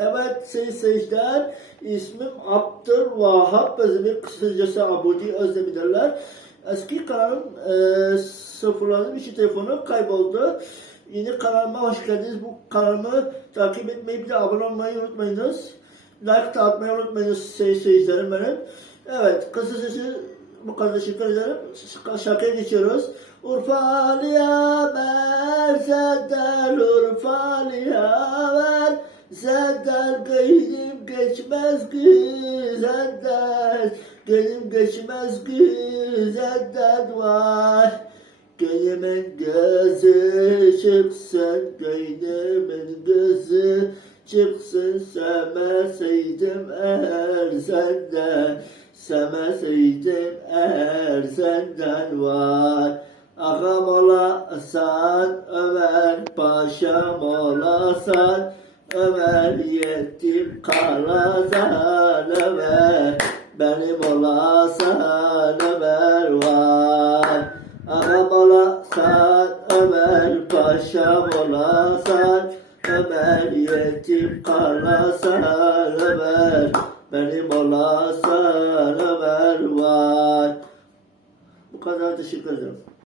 Evet sayın seyirciler, ismim Abdülvahap, özümü kısacası Abudi Özdemirler. Eski kanalım e, sıfırladım, işi telefonu kayboldu. Yeni kanalıma hoş geldiniz. Bu kanalımı takip etmeyi bir de abone olmayı unutmayınız. Like de atmayı unutmayınız seyircilerim benim. Evet, kısacası bu kadar teşekkür ederim. Şarkıya geçiyoruz. Urfalıya ver zeder, Urfalıya ver zeder, gönlüm geçmez güzeller, gönlüm geçmez güzeller var. Gönlümün gözü çıksın, gönlümün gözü çıksın, sevmeseydim eğer senden, sevmeseydim eğer senden var. Ağam olasan Ömer, paşam olasan Ömer, yetim kalasan Ömer, benim olasan Ömer var. Ağam olasan Ömer, paşam olasan Ömer, yetim kalasan Ömer, benim olasan Ömer var. Bu kadar teşekkür ederim.